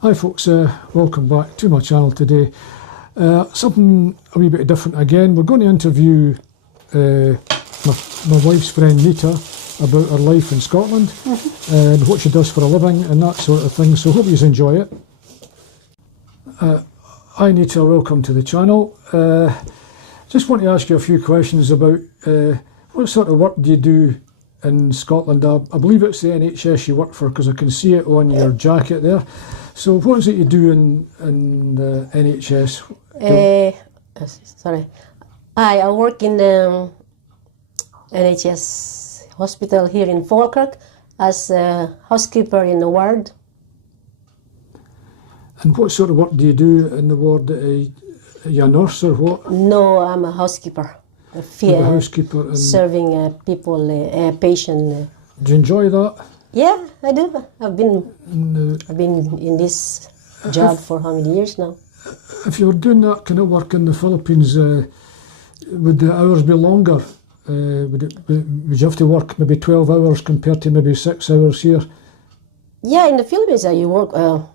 Hi folks, welcome back to my channel today. Something a wee bit different again. We're going to interview my wife's friend Nita about her life in Scotland and what she does for a living and that sort of thing, so hope you enjoy it. Hi Nita, welcome to the channel. Just want to ask you a few questions about what sort of work do you do in Scotland? I believe it's the NHS you work for because I can see it on your jacket there. So what is it you do in the NHS? Sorry, I work in the NHS hospital here in Falkirk as a housekeeper in the ward. And what sort of work do you do in the ward? Are you a nurse or what? No, I'm a housekeeper. A housekeeper. And serving people, patient. do you enjoy that? Yeah, I do. I've been in this job for how many years now? If you were doing that kind of work in the Philippines, would the hours be longer? Would you have to work maybe 12 hours compared to maybe 6 hours here? Yeah, in the Philippines you work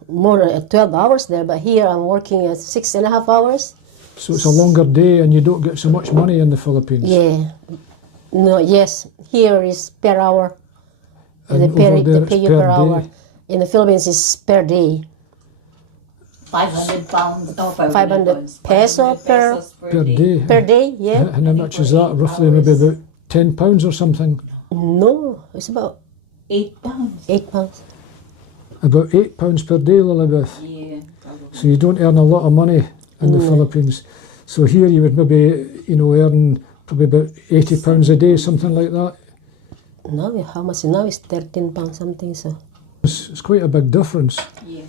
more than 12 hours there, but here I'm working at 6.5 hours. So it's a longer day and you don't get so much money in the Philippines? Yeah. No, yes. Here is per hour. And They pay you per hour. day. In the Philippines it's per day. 500 pounds. No, 500 peso per day? per day, yeah. And how much is that? Roughly maybe about £10 or something? No, it's about 8 pounds. 8 pounds. About £8 per day, Lilibeth. Yeah, probably. So you don't earn a lot of money in the Philippines. So here you would maybe, earn probably about £80 a day, something like that. No, how much now is 13 pounds something, so. It's quite a big difference. Yeah.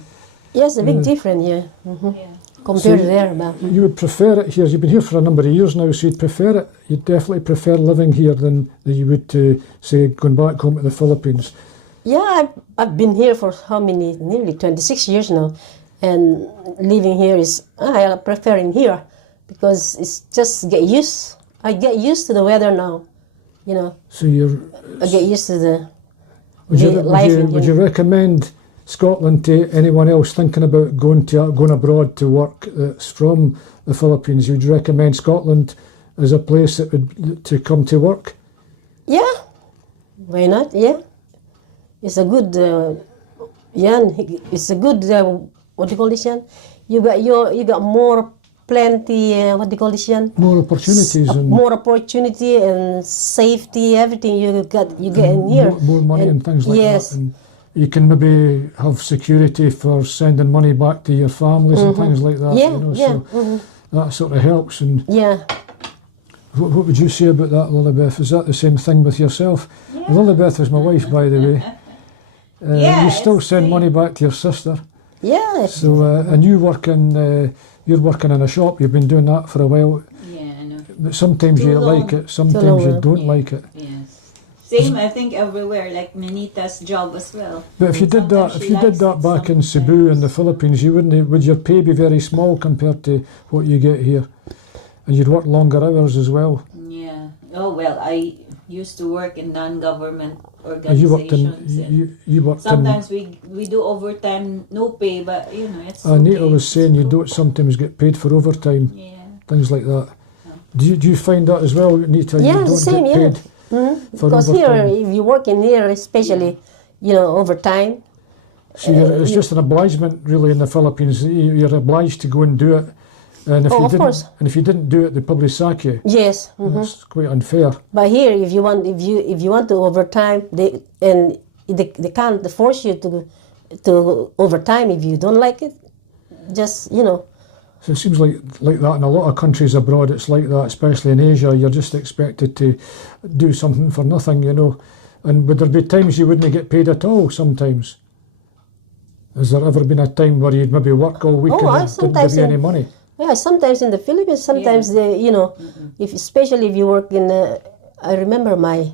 Yes, a big difference, yeah. Yeah. Compared So there, but You would prefer it here. You've been here for a number of years now, so you'd prefer it. You'd definitely prefer living here than you would to, say, going back home to the Philippines. yeah, I've been here for how many? Nearly 26 years now, and living here is I prefer in here because it's just I get used to the weather now, So you're. I get used to the Would life. you recommend Scotland to anyone else thinking about going abroad to work that's from the Philippines? Would you recommend Scotland as a place to come to work? Yeah, why not? Yeah, it's a good. It's a good. What do you call this? You got more plenty. What do you call this? More opportunities and more opportunity and safety. Everything you get in here. more money and things like yes. that. And you can maybe have security for sending money back to your families and things like that. Yeah, So that sort of helps. And yeah. what would you say about that, Lilibeth? Is that the same thing with yourself? Yeah. Lilibeth is my wife, by the way. Yeah, you still it's send the- money back to your sister. Yeah. So, and you're working in a shop. You've been doing that for a while. Yeah, I know. But sometimes Too you long. like it, sometimes you long, don't Yeah. like it. Yes. Same, I think, everywhere, like Manita's job as well. But if you did that, Sometimes if she you did likes that it, back in sometimes- Cebu in the Philippines, would your pay be very small compared to what you get here, and you'd work longer hours as well. Yeah. Oh, well, I used to work in non-government You worked in organizations. and you worked sometimes we do overtime, no pay, but, it's in. okay. Nita was saying you don't sometimes get paid for overtime, Yeah. things like that. Do you find that as well, Nita? Yeah, you the don't same, get yeah. paid for Because overtime. here, if you work in here, especially, overtime. So it's just an obligement, really, in the Philippines. You're obliged to go and do it, and if Oh, you of didn't, course. and if you didn't do it, they probably sack you. Yes. That's quite unfair. But here, if you want to overtime, they can't force you to overtime if you don't like it. Just So it seems like that in a lot of countries abroad. It's like that, especially in Asia. You're just expected to do something for nothing, And would there be times you wouldn't get paid at all? Sometimes. Has there ever been a time where you'd maybe work all week and they didn't give sometimes you any money? Yeah, sometimes in the Philippines, sometimes especially if you work in. I remember my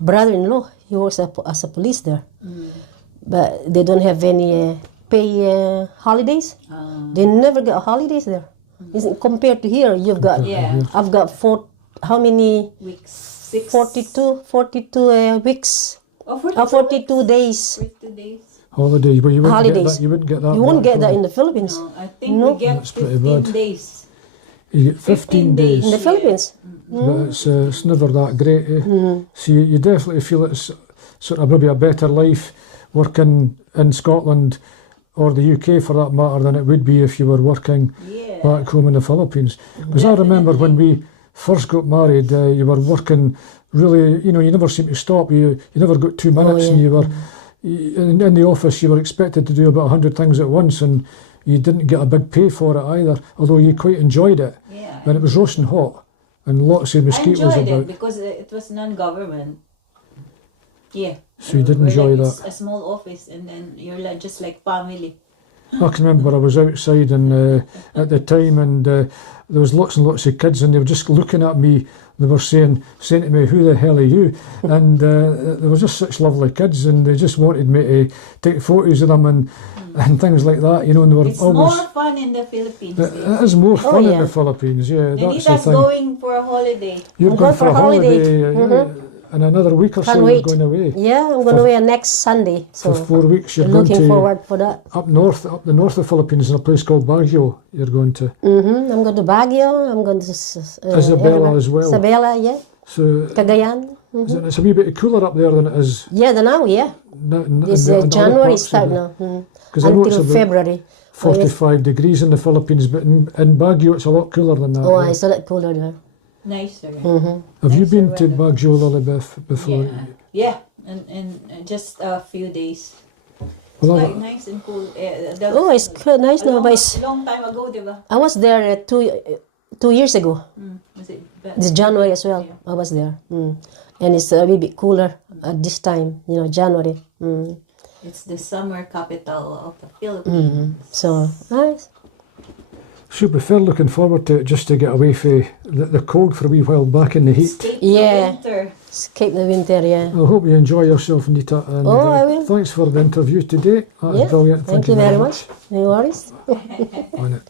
brother-in-law. He works as a police there, but they don't have any pay holidays. They never get holidays there. Compared to here, you've got. Yeah. I've got how many? Weeks 6. 42 weeks. Oh, 42 days. 42 days. Holiday, but you wouldn't Holidays. get that. You wouldn't get that. You won't back get that home. in the Philippines. No, I think No. we get That's pretty 15 bad. days. You get 15 days. In the Philippines. But it's never that great. So you definitely feel it's sort of maybe a better life working in Scotland or the UK for that matter than it would be if you were working Yeah. back home in the Philippines. Because I remember when we first got married, you were working really, you never seemed to stop. You never got 2 minutes, and you were in the office. You were expected to do about 100 things at once, and you didn't get a big pay for it either. Although you quite enjoyed it, Yeah. and it was roasting hot, and lots of I mosquitoes enjoyed about. it because it was non-government. Yeah. So you did We're enjoy like, that. It's a small office, and then you're like just like family. I can remember I was outside and at the time, and there was lots and lots of kids, and they were just looking at me. They were saying to me, "Who the hell are you?" And they were just such lovely kids, and they just wanted me to take photos of them and things like that. And they were It's always. more fun in the Philippines. It is more fun in yeah. the Philippines, yeah. That's the Anita's thing. going for a holiday. You're I'm going for a holiday. In another week or so, Can't you're wait. going away. Yeah, I'm going away next Sunday. So For 4 weeks, you're I'm going looking to forward for that. up the north of the Philippines in a place called Baguio. You're going to. I'm going to Baguio. I'm going to Isabela as well. Isabela, yeah. So Cagayan. it's a wee bit cooler up there than it is. Yeah, now, yeah. This January start now. Because I know it's Until about February. 45 degrees in the Philippines, but in Baguio it's a lot cooler than that. Oh, yeah. I saw that cooler there. Nicer. Have you been to weather. Baguio, Lilibeth, before? Yeah. And just a few days. It's Well, quite nice and cool. Oh, it's quite nice now, but it's, long time ago, diba? I was there 2 years ago. Was it It's January as well. I was there. And it's a wee bit cooler at this time, January. It's the summer capital of the Philippines. So, nice. So we feel looking forward to it just to get away from the cold for a wee while back in the heat. Escape Yeah. the winter. Escape the winter, yeah. I hope you enjoy yourself, Nita. And, Oh, I will. Thanks for the interview today. That was Yeah. brilliant. Thank you very much. No worries. On it.